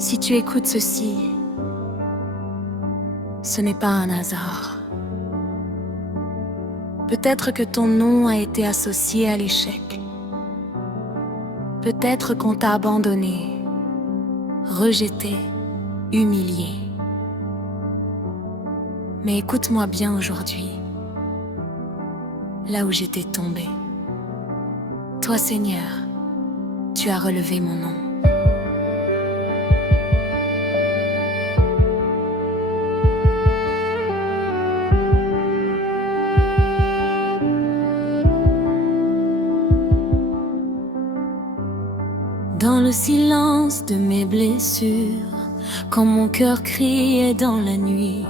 Si tu écoutes ceci, ce n'est pas un hasard. Peut-être que ton nom a été associé à l'échec. Peut-être qu'on t'a abandonné, rejeté, humilié. Mais écoute-moi bien aujourd'hui, là où j'étais tombée. Toi, Seigneur, tu as relevé mon nom. Dans le silence de mes blessures, quand mon cœur criait dans la nuit,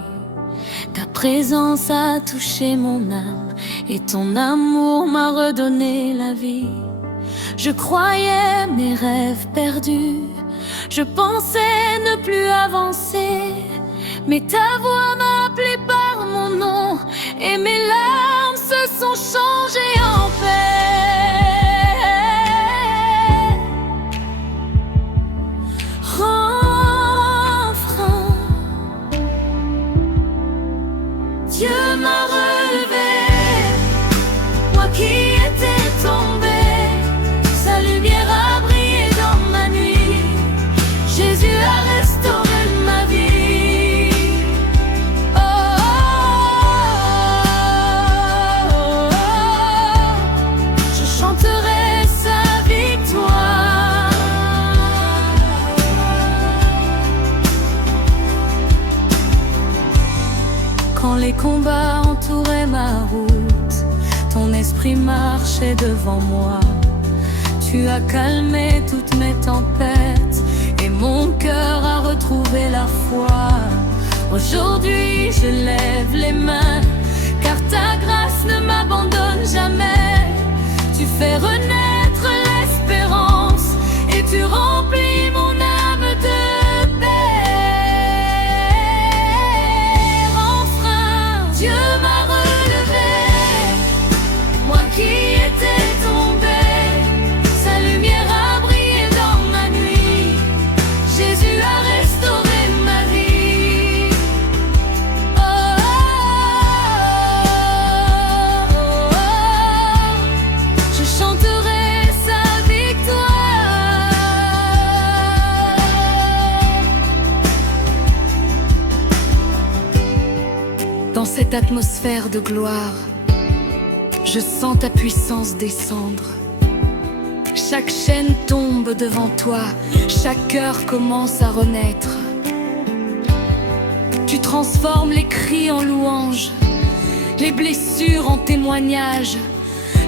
ta présence a touché mon âme et ton amour m'a redonné la vie. Je croyais mes rêves perdus, je pensais ne plus avancer, mais ta voix m'a appelé par mon nom et mes larmes se sont changées en paix. Dieu m'a relevé, moi qui étais tombé, sa lumière a brillé dans ma nuit, Jésus a restauré ma vie. Oh, oh, oh, oh, je chanterai sa victoire. Quand les combats entouraient ma route, ton esprit marchait devant moi. Tu as calmé toutes mes tempêtes et mon cœur a retrouvé la foi. Aujourd'hui je lève les mains, car ta grâce ne m'abandonne jamais. Tu fais renaître l'espérance et tu remplis mon âme de Dieu m'a relevé, moi qui étais tombé, sa lumière a brillé dans ma nuit, Jésus a restauré ma vie. Oh, oh, oh, oh, oh, je chanterai sa victoire. Dans cette atmosphère de gloire, je sens ta puissance descendre. Chaque chaîne tombe devant toi, chaque cœur commence à renaître. Tu transformes les cris en louanges, les blessures en témoignages,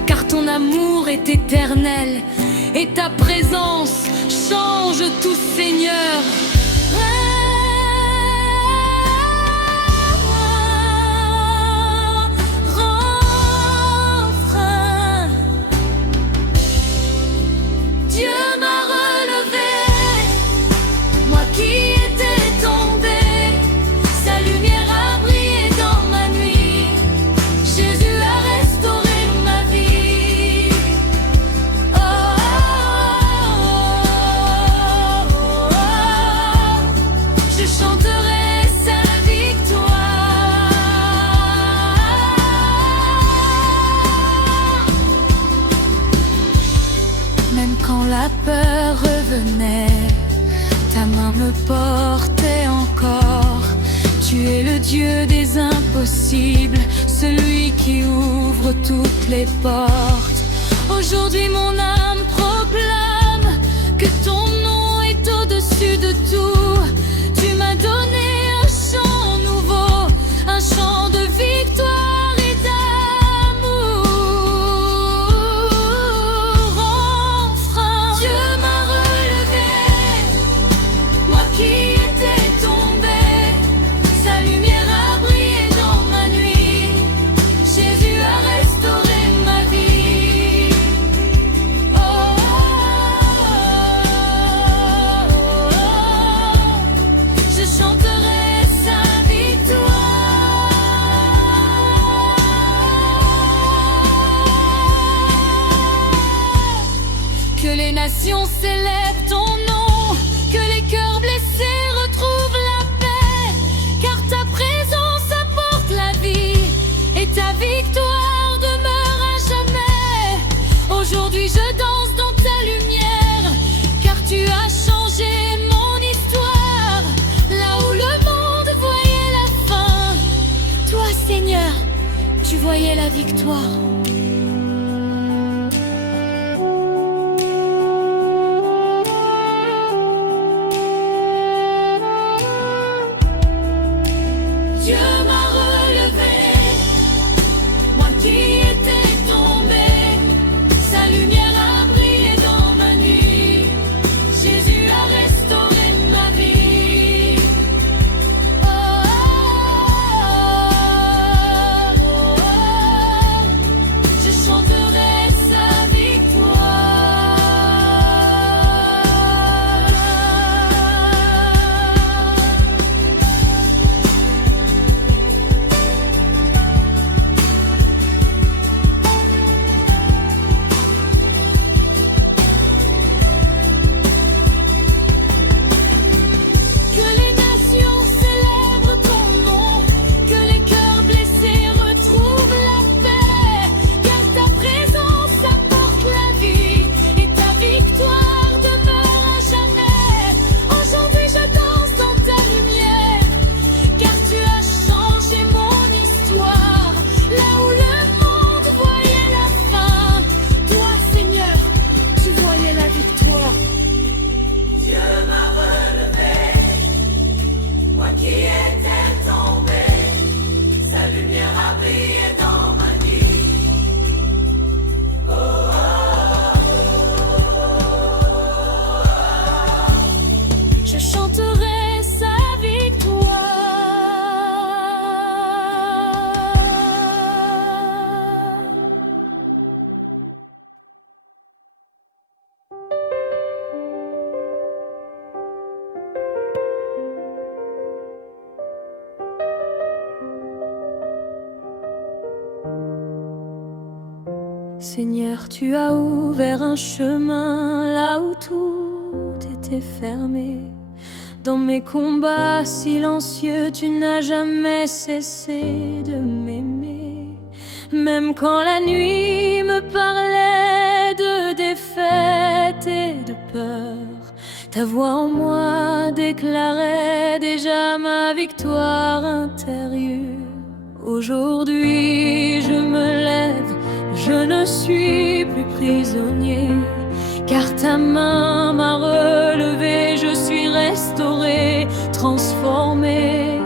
car ton amour est éternel et ta présence change tout, Seigneur. Dieu m'a relevé, moi qui étais tombé, sa lumière a brillé dans ma nuit, Jésus a restauré ma vie. Oh, oh, oh, oh, oh, je chanterai sa victoire. Même quand la peur revenait, ta main me portait encore. Tu es le Dieu des impossibles, celui qui ouvre toutes les portes. Aujourd'hui mon âme proclame que ton nom est au-dessus de tout. Tu m'as donné un chant nouveau, un chant de victoire et d'amour. Que les nations célèbrent ton nom, que les cœurs blessés voyais la victoire. Dieu m'a relevé, moi qui étais tombé, sa lumière a brillé dans ma nuit, Jésus a restauré ma vie. Oh, oh, oh, oh, je chanterai sa victoire. Que les nations célèbrent ton nom, que les cœurs blessés retrouvent la paix, car ta présence apporte la vie et ta victoire demeure à jamais. Aujourd'hui je danse dans ta lumière, car tu as changé mon histoire. Là où le monde voyait la fin, toi Seigneur, tu voyais la victoire. Dieu m'a relevé, moi qui étais tombé, sa lumière a brillé dans ma nuit. Oh, oh, oh. Je chanterai sa victoire. Seigneur, tu as ouvert un chemin là où tout était fermé. Dans mes combats silencieux, tu n'as jamais cessé de m'aimer. Même quand la nuit me parlait de défaite et de peur, ta voix en moi déclarait déjà ma victoire intérieure. Aujourd'hui, je me lève, je ne suis plus prisonnier, car ta main m'a relevé, je suis restauré, transformé.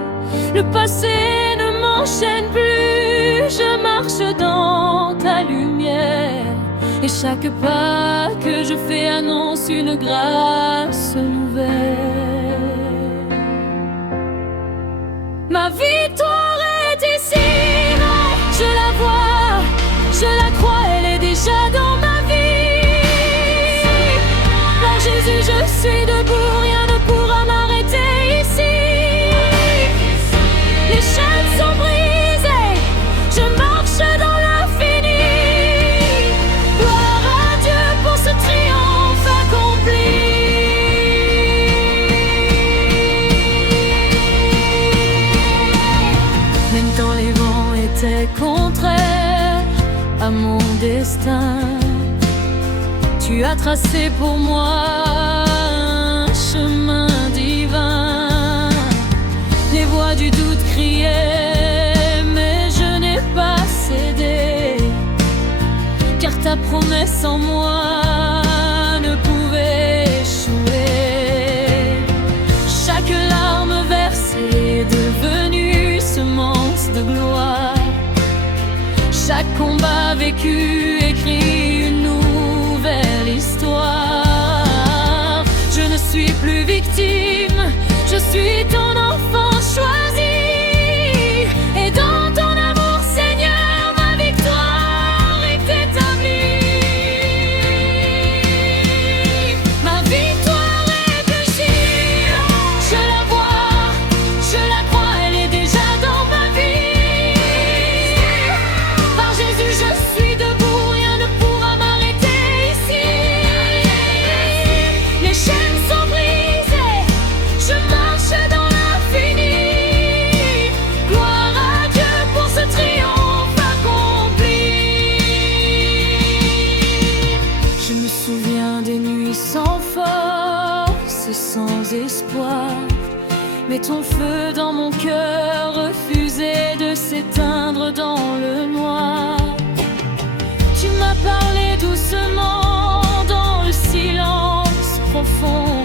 Le passé ne m'enchaîne plus, je marche dans ta lumière, et chaque pas que je fais annonce une grâce nouvelle. Ma victoire est ici, je la vois, je la crois, elle est déjà dans ma vie. Par Jésus, je suis debout, rien ne pourra m'arrêter ici. Les chaînes sont brisées, je marche dans l'infini. Gloire à Dieu pour ce triomphe accompli. Même quand les vents étaient contraires à mon destin, tu as tracé pour moi un chemin divin. Les voix du doute criaient, mais je n'ai pas cédé, car ta promesse en moi ne pouvait échouer. Chaque larme versée est devenue semence de gloire. Chaque combat vécu écrit une nouvelle histoire. Je ne suis plus victime, je suis ton enfant choisi. Et dans ton amour, Seigneur, ma victoire est établie. Ma victoire est blanchie, je la vois, je la crois, elle est déjà dans ma vie. Par Jésus, je suis debout, rien ne pourra m'arrêter ici. Les chaînes sont brisées, je marche dans l'infini. Gloire à Dieu pour ce triomphe accompli. Je me souviens des nuits sans force et sans espoir, Mais ton feu dans mon cœur refusait de s'éteindre dans le noir. Tu m'as parlé doucement dans le silence profond,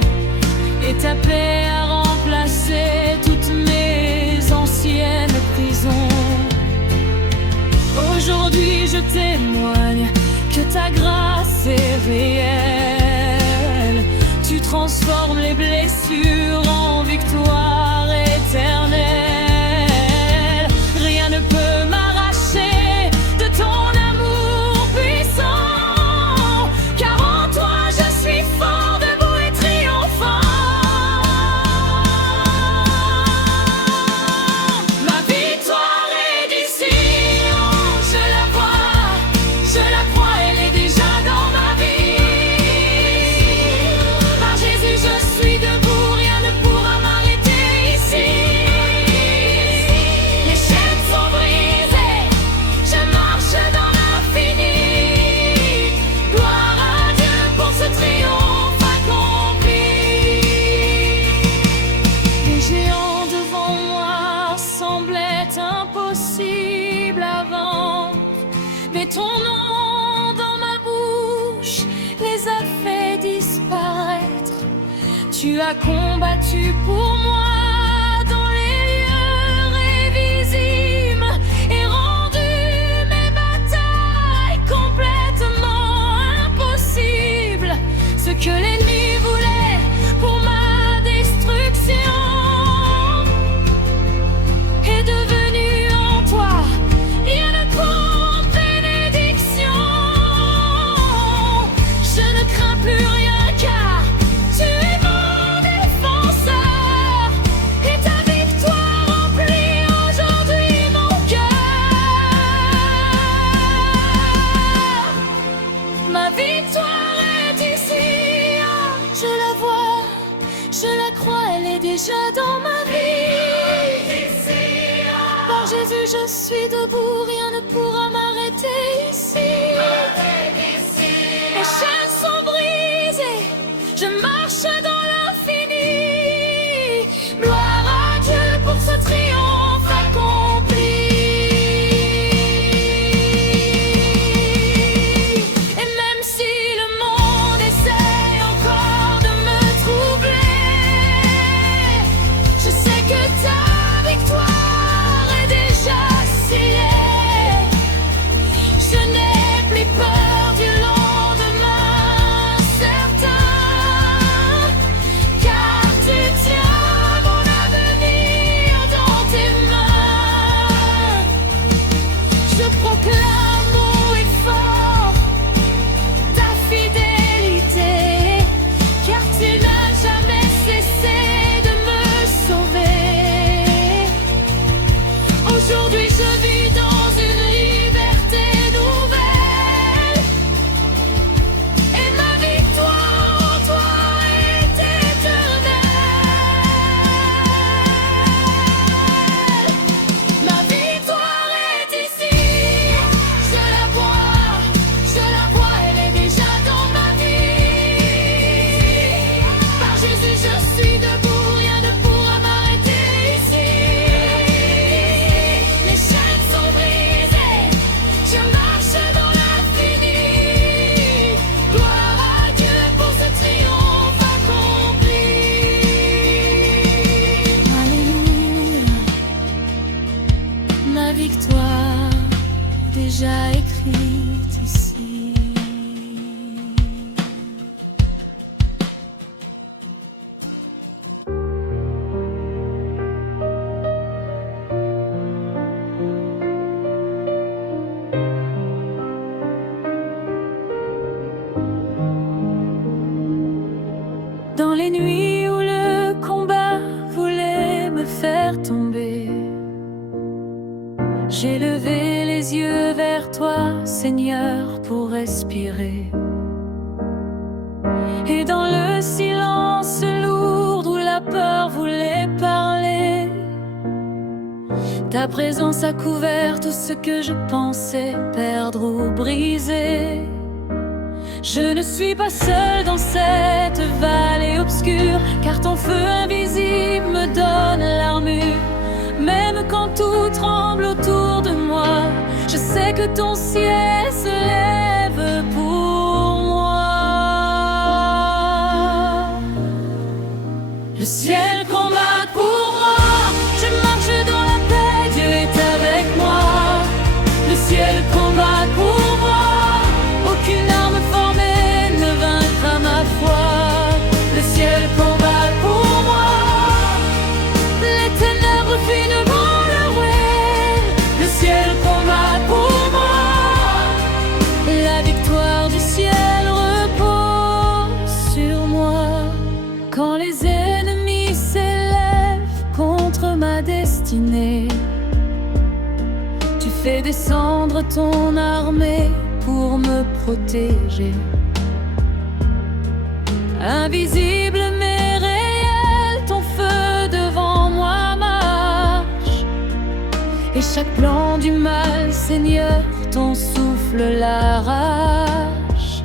et ta paix a remplacé toutes mes anciennes prisons. Aujourd'hui je témoigne que ta grâce est réelle. Tu transformes les blessures en victoire éternelle. Rien ne peut m'arracher de ton amour puissant, car en toi je suis fort, debout et triomphant. Ma victoire est d'ici, je la vois, je la crois, elle est déjà dans ma vie. Par Jésus je suis debout, rien ne pourra m'arrêter ici. Les chaînes sont brisées, je marche dans l'infini. Gloire à Dieu pour ce triomphe accompli. Les géants devant moi semblaient impossibles à vaincre, mais ton nom dans ma bouche les a fait disparaître. Tu as combattu pour moi dans les lieux révisibles et rendu mes batailles complètement impossibles. Ce que l'ennemi voulait pour ma destruction est devenu en toi rien de pour bénédiction. Je ne crains plus rien car tu es mon défenseur, et ta victoire remplit aujourd'hui mon cœur. Ma victoire est ici, je la vois, je la crois, elle est déjà dans ma vie. Par Jésus je suis debout, rien ne pourra m'arrêter ici. Les chaînes sont brisées, je marche dans l'infini. Gloire à Dieu pour ce triomphe accompli. Et même si le monde essaye encore de me troubler, je sais que ta victoire est déjà scellée. Je n'ai plus peur du lendemain certain, car tu tiens mon avenir dans tes mains. Je proclame haut et fort ta fidélité, car tu n'as jamais cessé de me sauver. Aujourd'hui je vis dans une liberté nouvelle, et ma victoire en toi est éternelle. Ma victoire est ici, je la vois, elle est déjà dans ma vie. Par Jésus je suis debout, rien ne pourra m'arrêter ici. Les chaînes sont brisées, je marche dans l'infini. Gloire à Dieu pour ce triomphe accompli. Alléluia. Ma victoire déjà écrite ici. Dans les nuits où le combat voulait me faire tomber, j'ai levé les yeux vers toi, Seigneur, pour respirer. Et dans le silence lourd où la peur voulait parler, ta présence a couvert tout ce que je pensais perdre ou briser. Je ne suis pas seul dans cette vallée obscure, car ton feu invisible me donne que ton ciel se lève pour moi. Le ciel combat pour moi, je marche dans la paix, Dieu est avec moi. Le ciel combat pour moi, aucune arme formée ne vaincra ma foi. Le ciel combat pour moi, les ténèbres fuient devant le rouet. Le ciel combat pour moi, la victoire du ciel repose sur moi. Quand les ennemis s'élèvent contre ma destinée, tu fais descendre ton armée pour me protéger. Invisible mais réel, ton feu devant moi marche. Et chaque plan du mal, Seigneur, ton souffle l'arrache.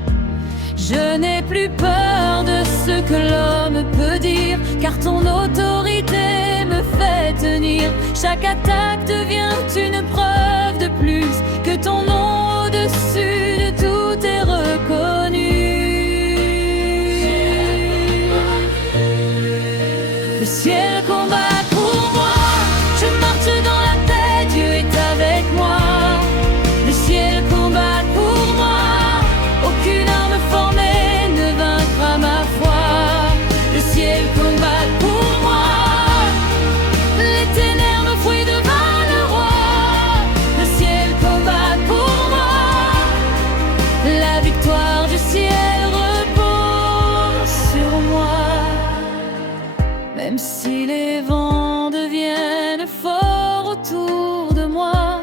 Je n'ai plus peur de ce que l'homme peut dire, car ton autorité me fait tenir. Chaque attaque devient une preuve de plus que ton nom au-dessus de tout est reconnu. Le ciel combat pour moi, je marche dans la paix, Dieu est avec moi. Le ciel combat pour moi, aucune arme formée ne vaincra ma foi. Le ciel combat pour moi, les ténèbres fuient devant le roi. Le ciel combat pour moi, la victoire du ciel repose sur moi. Même si les vents deviennent forts autour de moi,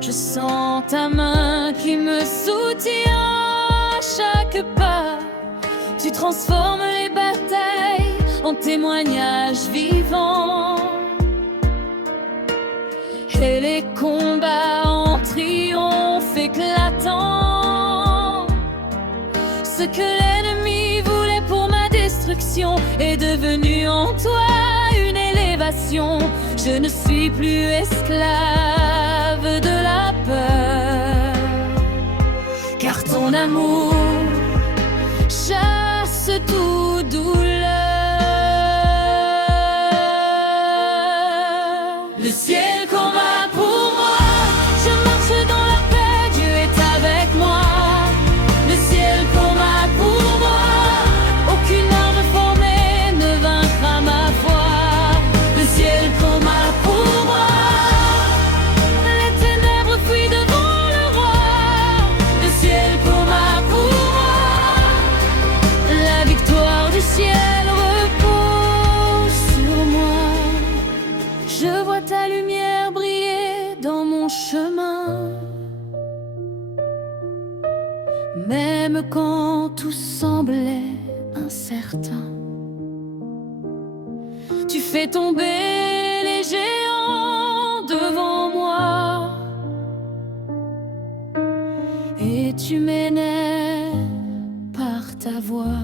je sens ta main qui me soutient à chaque pas. Tu transformes les batailles en témoignages vivants, et les combats en triomphe éclatant. Ce que l'ennemi voulait pour ma destruction est devenu en toi une élévation. Je ne suis plus esclave de la peur, car ton amour chasse toute douleur. Le ciel combat pour moi, je marche dans la paix, Dieu est avec moi. Le ciel combat pour moi, aucune arme formée ne vaincra ma foi. Le ciel combat pour moi, les ténèbres fuient devant le roi. Le ciel combat pour moi, la victoire du ciel repose sur moi. Je vois ta lumière briller dans mon chemin, même quand tout semblait incertain. Tu fais tomber les géants devant moi, et tu m'énerves par ta voix.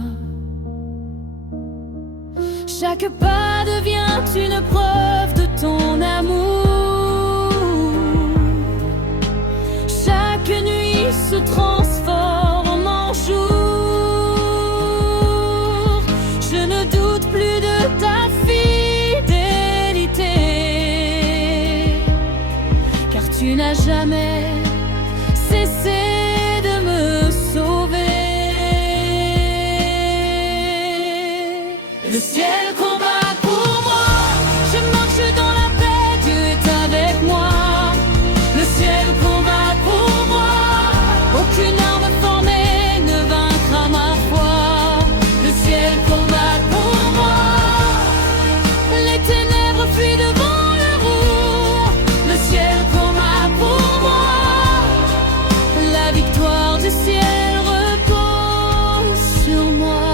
Chaque pas devient une preuve de ton amour. Chaque nuit se transforme en jour. Je ne doute plus de ta fidélité, car tu n'as jamais cessé de me sauver. Le ciel combat pour moi, je marche dans la paix, Dieu est avec moi. Le ciel combat pour moi, aucune arme formée ne vaincra ma foi. Le ciel combat pour moi, les ténèbres fuient devant le roux. Le ciel combat pour moi, la victoire du ciel repose sur moi.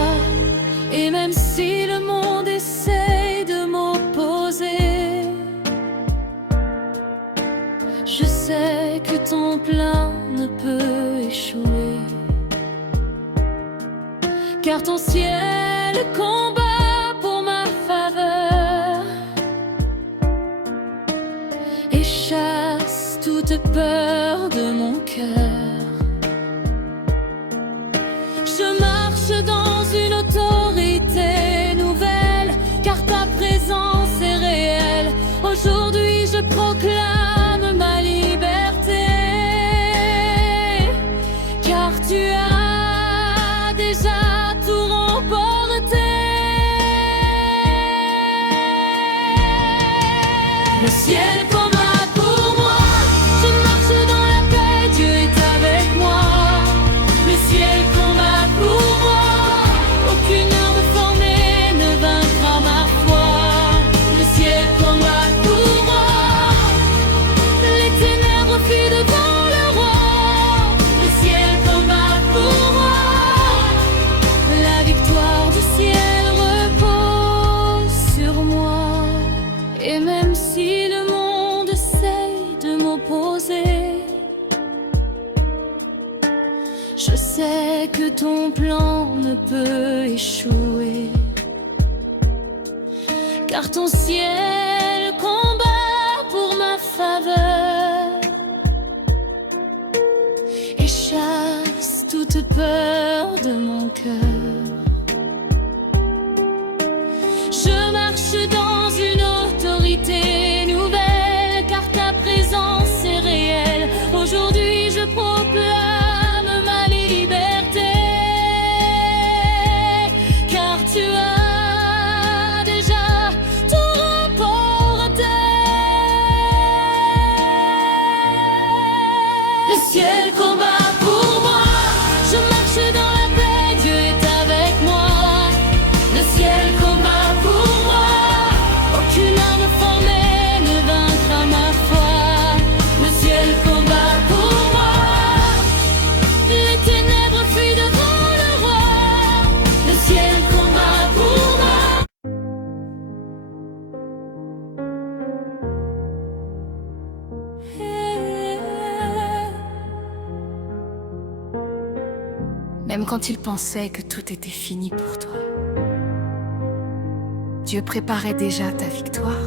Et même si le monde essaye de m'opposer, je sais que ton plan ne peut échouer, car ton ciel combat pour ma faveur et chasse toute toutes peurs de mon cœur. Je marche dans une autorité nouvelle, car ta présence est réelle. Aujourd'hui je proclame ma liberté, car tu as déjà tout remporté. Le ciel combat pour moi, je marche dans la paix, Dieu est avec moi. Le ciel combat pour moi, aucune arme formée ne vaincra ma foi. Le ciel combat pour moi, les ténèbres fuient devant le roi. Le ciel combat pour moi, la victoire du ciel repose sur moi. Et même si le monde essaye de m'opposer, je sais que ton plan ne peut échouer, car ton ciel combat pour ma faveur et chasse toute peur de mon cœur. Je marche dans une autorité nouvelle, car ta présence est réelle. Aujourd'hui je proclame ma liberté, car tu as déjà tout remporté. Le ciel combat pour moi, je marche dans la paix, Dieu est avec moi. Le ciel combat pour moi, aucune arme formée ne vaincra ma foi. Le ciel combat pour moi, les ténèbres fuient devant le roi. Le ciel combat pour moi. Même quand il pensait que tout était fini pour toi, Dieu préparait déjà ta victoire.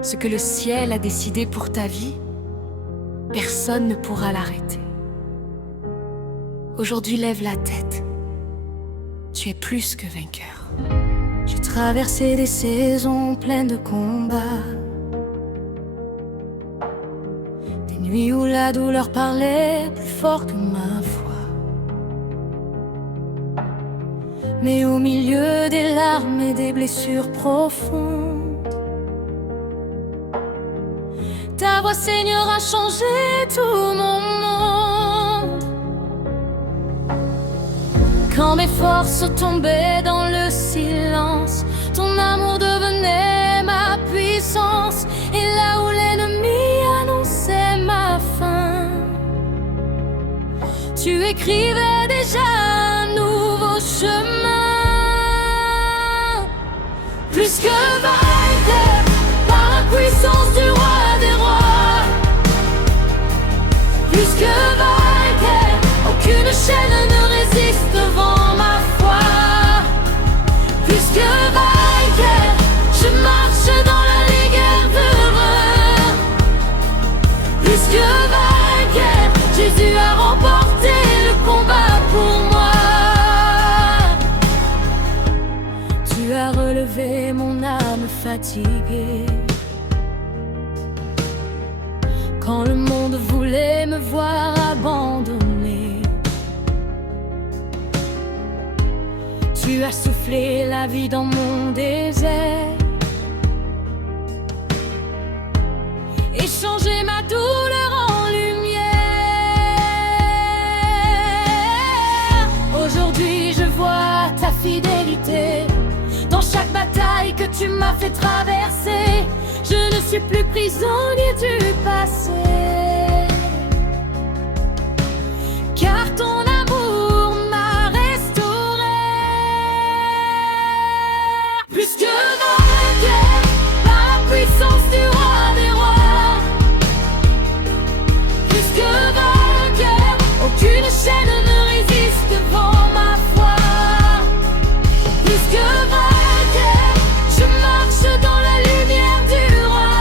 Ce que le ciel a décidé pour ta vie, personne ne pourra l'arrêter. Aujourd'hui, lève la tête. Tu es plus que vainqueur. J'ai traversé des saisons pleines de combats, des nuits où la douleur parlait plus fort que ma foi. Mais au milieu des larmes et des blessures profondes, ta voix, Seigneur, a changé tout mon monde. Quand mes forces tombaient dans le silence, ton amour devenait ma puissance. Et là où l'ennemi annonçait ma fin, tu écrivais déjà un nouveau chemin. Plus que vainqueur, par la puissance du roi des rois. Plus que vainqueur, aucune chaîne ne résiste devant ma foi. Plus que vainqueur, je marche dans la ligueur d'heureux. Plus que vainqueur, Jésus a remporté le combat pour moi. Tu as relevé mon âme fatiguée, quand le monde voulait me voir abandonné. Tu as soufflé la vie dans mon désert et changé ma douleur en lumière. Aujourd'hui je vois ta fidélité dans chaque bataille que tu m'as fait traverser. Je ne suis plus prisonnier du passé, car ton amour m'a restauré. Plus que vainqueur, par la puissance du roi des rois. Plus que vainqueur, aucune chaîne ne résiste devant ma foi. Plus que vainqueur, je marche dans la lumière du roi.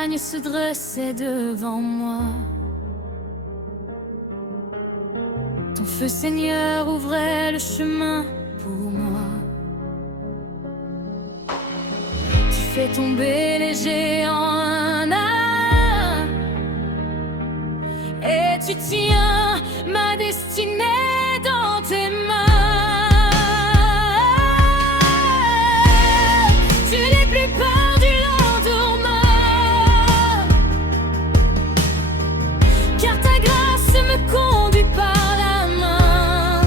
montagnes se dressaient devant moi. Ton feu, Seigneur, ouvrait le chemin pour moi. Tu fais tomber les géants un à un, et tu tiens ma destinée dans tes mains. Tu n'es plus peur du lendemain, car ta grâce me conduit par la main.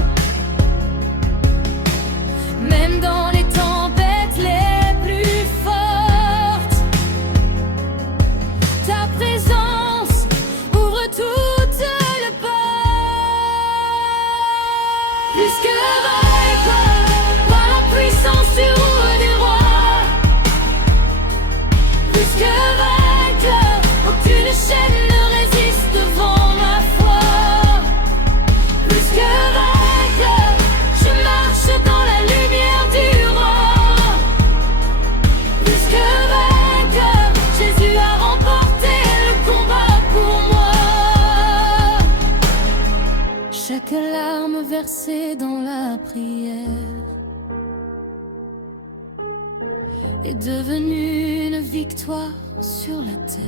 Même dans les tempêtes les plus fortes, ta présence ouvre toutes les portes. Plus que vainqueur, par la puissance du roi des rois. Plus que vainqueur, aucune chaîne ne résiste devant ma foi. Plus que vainqueur, je marche dans la lumière du roi. Plus que vainqueur, Jésus a remporté le combat pour moi. Chaque larme versée dans la prière est devenue une victoire sur la terre.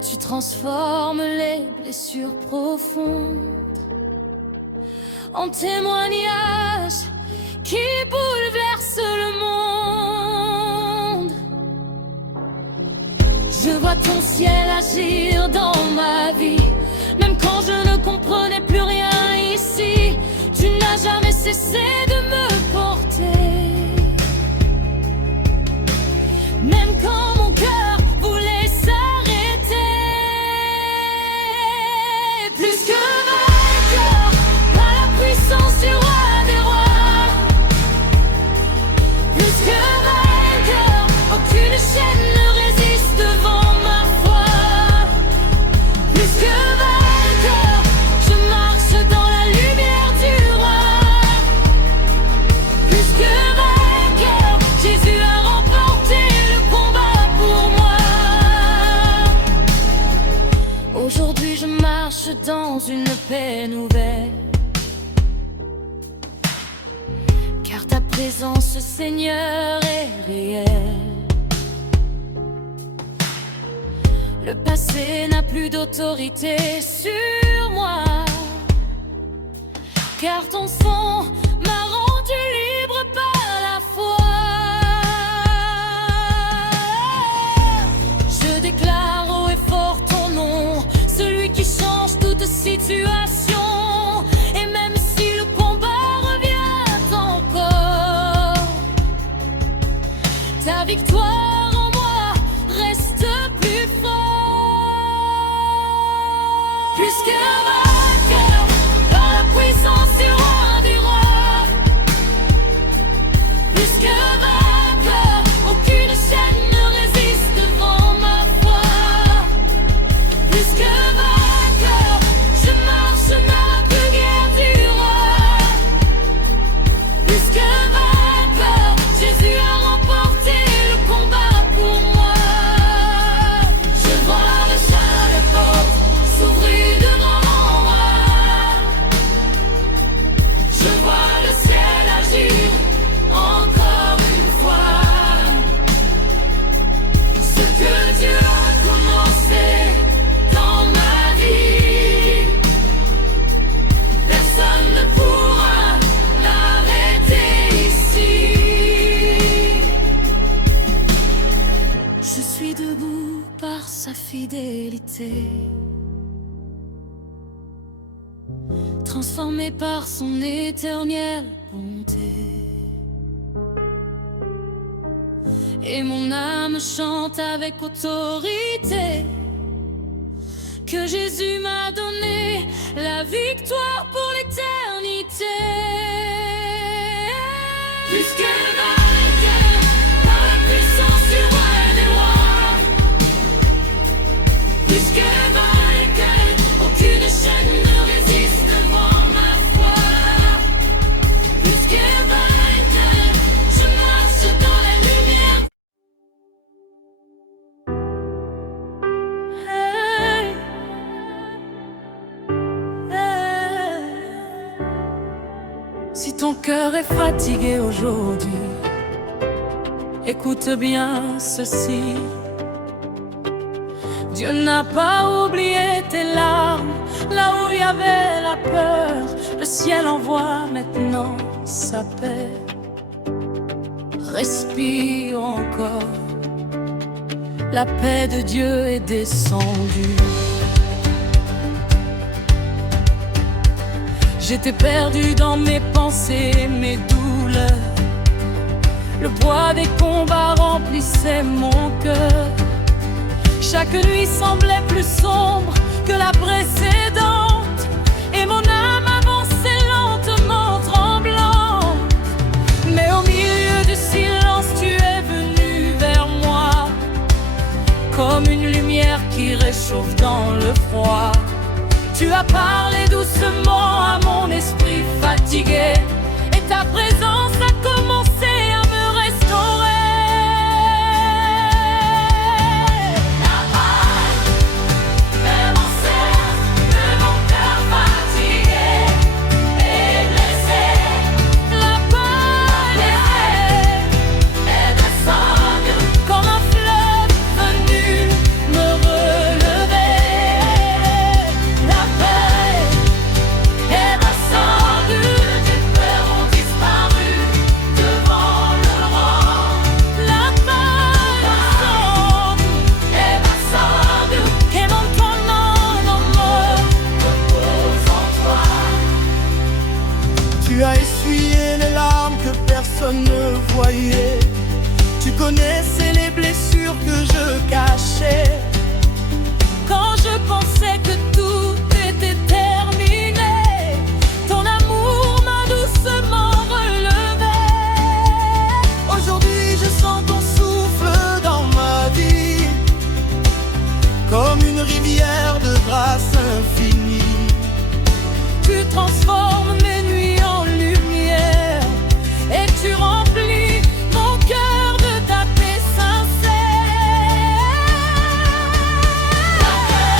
Tu transformes les blessures profondes en témoignages qui bouleversent le monde. Je vois ton ciel agir dans ma vie, même quand je ne comprenais plus rien ici. Tu n'as jamais cessé de me porter, même quand mon cœur voulait s'arrêter. Plus que vainqueur, par la puissance du roi des rois. Plus que vainqueur, aucune chaîne ne résiste devant ma foi. Plus que vainqueur, je marche dans la lumière du roi. Plus que vainqueur, Jésus a remporté le combat pour moi. Aujourd'hui je marche dans une paix nouvelle, car ta présence, Seigneur, est réelle. Le passé n'a plus d'autorité sur moi, car ton sang m'a rendu libre par la foi. Je déclare haut et fort ton nom, celui qui change toute situation. Et même si le combat revient encore, ta victoire en moi reste plus forte. Plus que vainqueur, par la puissance du roi des rois. Plus que vainqueur, aucune chaîne ne résiste devant ma foi. Plus que vainqueur, je marche dans la lumière du roi. Plus que vainqueur, Jésus a remporté le combat pour moi. Je vois le char de porte s'ouvrir devant moi. Je vois le ciel agir encore une fois. Ce que Dieu a commencé dans ma vie, personne ne pourra l'arrêter ici. Je suis debout par sa fidélité, transformé par son éternelle bonté. Et mon âme chante avec autorité que Jésus m'a donné la victoire pour l'éternité. Plus que vainqueur, par la puissance du roi des rois. Plus que vainqueur, aucune chaîne ne résiste devant ma foi. Plus que vainqueur, je marche dans la lumière. Si ton cœur est fatigué aujourd'hui, écoute bien ceci. Dieu n'a pas oublié tes larmes. Là où il y avait la peur, le ciel envoie maintenant sa paix. Respire encore, la paix de Dieu est descendue. J'étais perdu dans mes pensées, mes douleurs. Le poids des combats remplissait mon cœur. Chaque nuit semblait plus sombre que la précédente, et mon âme avançait lentement, tremblante. Mais au milieu du silence, tu es venu vers moi, comme une lumière qui réchauffe dans le froid. Tu as parlé doucement à mon esprit fatigué, et ta présence a commencé à me restaurer. La paille fait mon cercle de mon cœur fatigué et blessé. La paille est descendue comme un fleuve venu me relever. La paix est descendue, tes peurs ont disparu devant le roi. La paix est descendue, et mon tourment repose en toi. Tu as essuyé les larmes que personne ne voyait. Tu connaissais les blessures que je cachais. Quand je pensais que tout était terminé, ton amour m'a doucement relevé. Aujourd'hui je sens ton souffle dans ma vie, comme une rivière de grâce infinie. Tu transformes mes nuits en lumière, et tu remplis mon cœur de ta paix sincère. La paix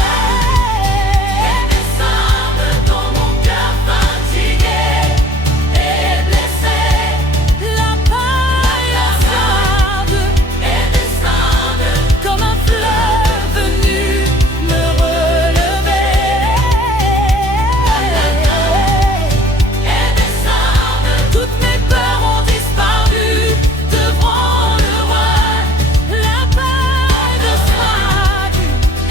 est descendue dans mon cœur fatigué et blessé. La paix est descendue comme un fleuve venu me relever. La paix est descendue, toutes mes peurs ont disparu devant le roi. La paix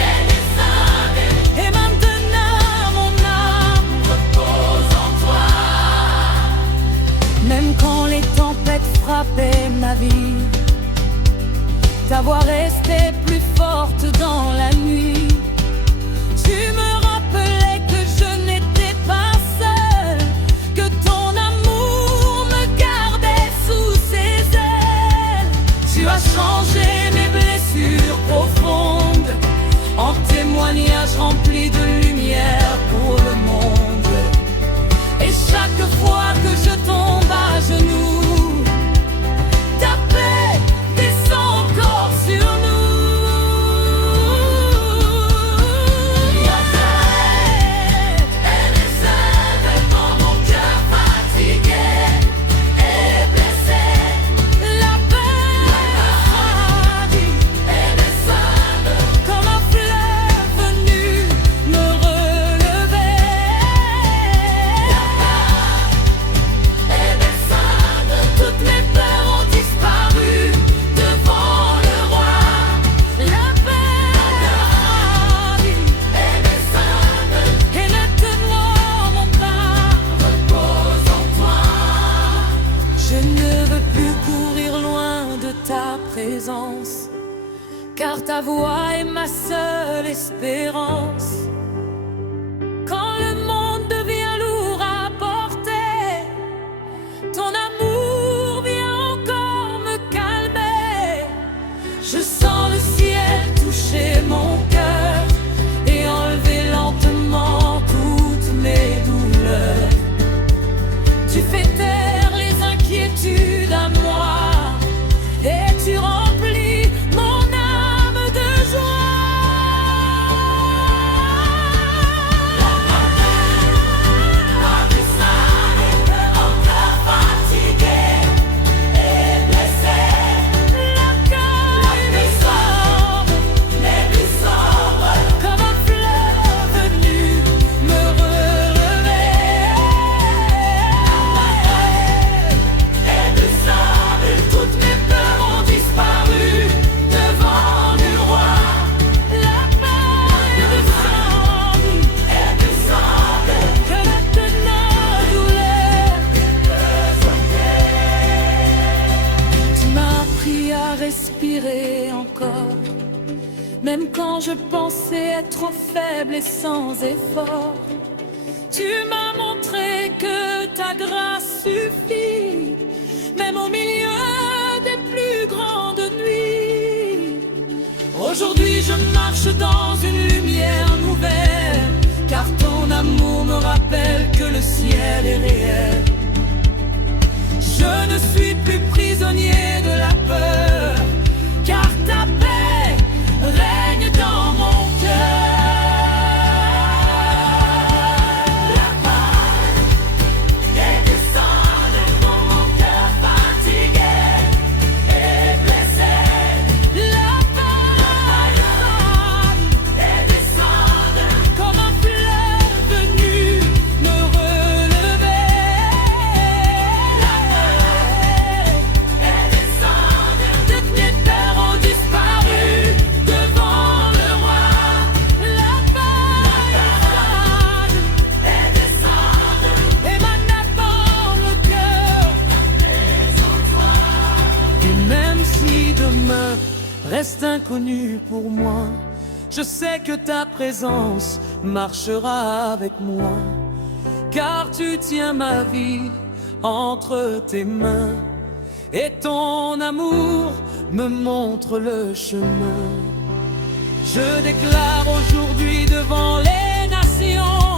est descendue, et maintenant mon âme repose en toi. Même quand les tempêtes frappaient ma vie, ta voix restait plus forte dans la nuit. Tu me rappelais que je n'étais pas seul, que ton amour me gardait sous ses ailes. Tu as changé mes blessures profondes en témoignage rempli de lumière pour le monde. Et chaque fois que je tombe à genoux, ta paix descend encore sur nous. La paix est descendue dans mon cœur fatigué et blessé. La paix est descendue comme un fleuve venu me relever. La paix est descendue, toutes mes peurs ont disparu devant le roi. La paix est descendue, et maintenant mon âme repose en toi. Je ne veux plus courir loin de ta présence, car ta voix est ma seule espérance. Quand le monde devient lourd à porter, ton amour vient encore me calmer. Je sens le ciel toucher mon cœur et enlever lentement toutes mes douleurs. Tu fais taire les inquiétudes à moi, et tu remplis mon âme de joie. La paix est descendue, mon cœur respirer encore. Même quand je pensais être trop faible et sans effort, tu m'as montré que ta grâce suffit, même au milieu des plus grandes nuits. Aujourd'hui je marche dans une lumière nouvelle, car ton amour me rappelle que le ciel est réel. Je ne suis plus prisonnier de la peur, car ta paix règne dans mon cœur. La paix est descendue dans mon cœur fatigué et blessé. La paix est descendue comme un fleuve venu me relever. La paix est descendue, toutes mes peurs ont disparu devant le roi. La paix est descendue et m'anime le cœur. Et même si demain reste inconnu pour moi, je sais que ta présence marchera avec moi, car tu tiens ma vie entre tes mains et ton amour me montre le chemin. Je déclare aujourd'hui devant les nations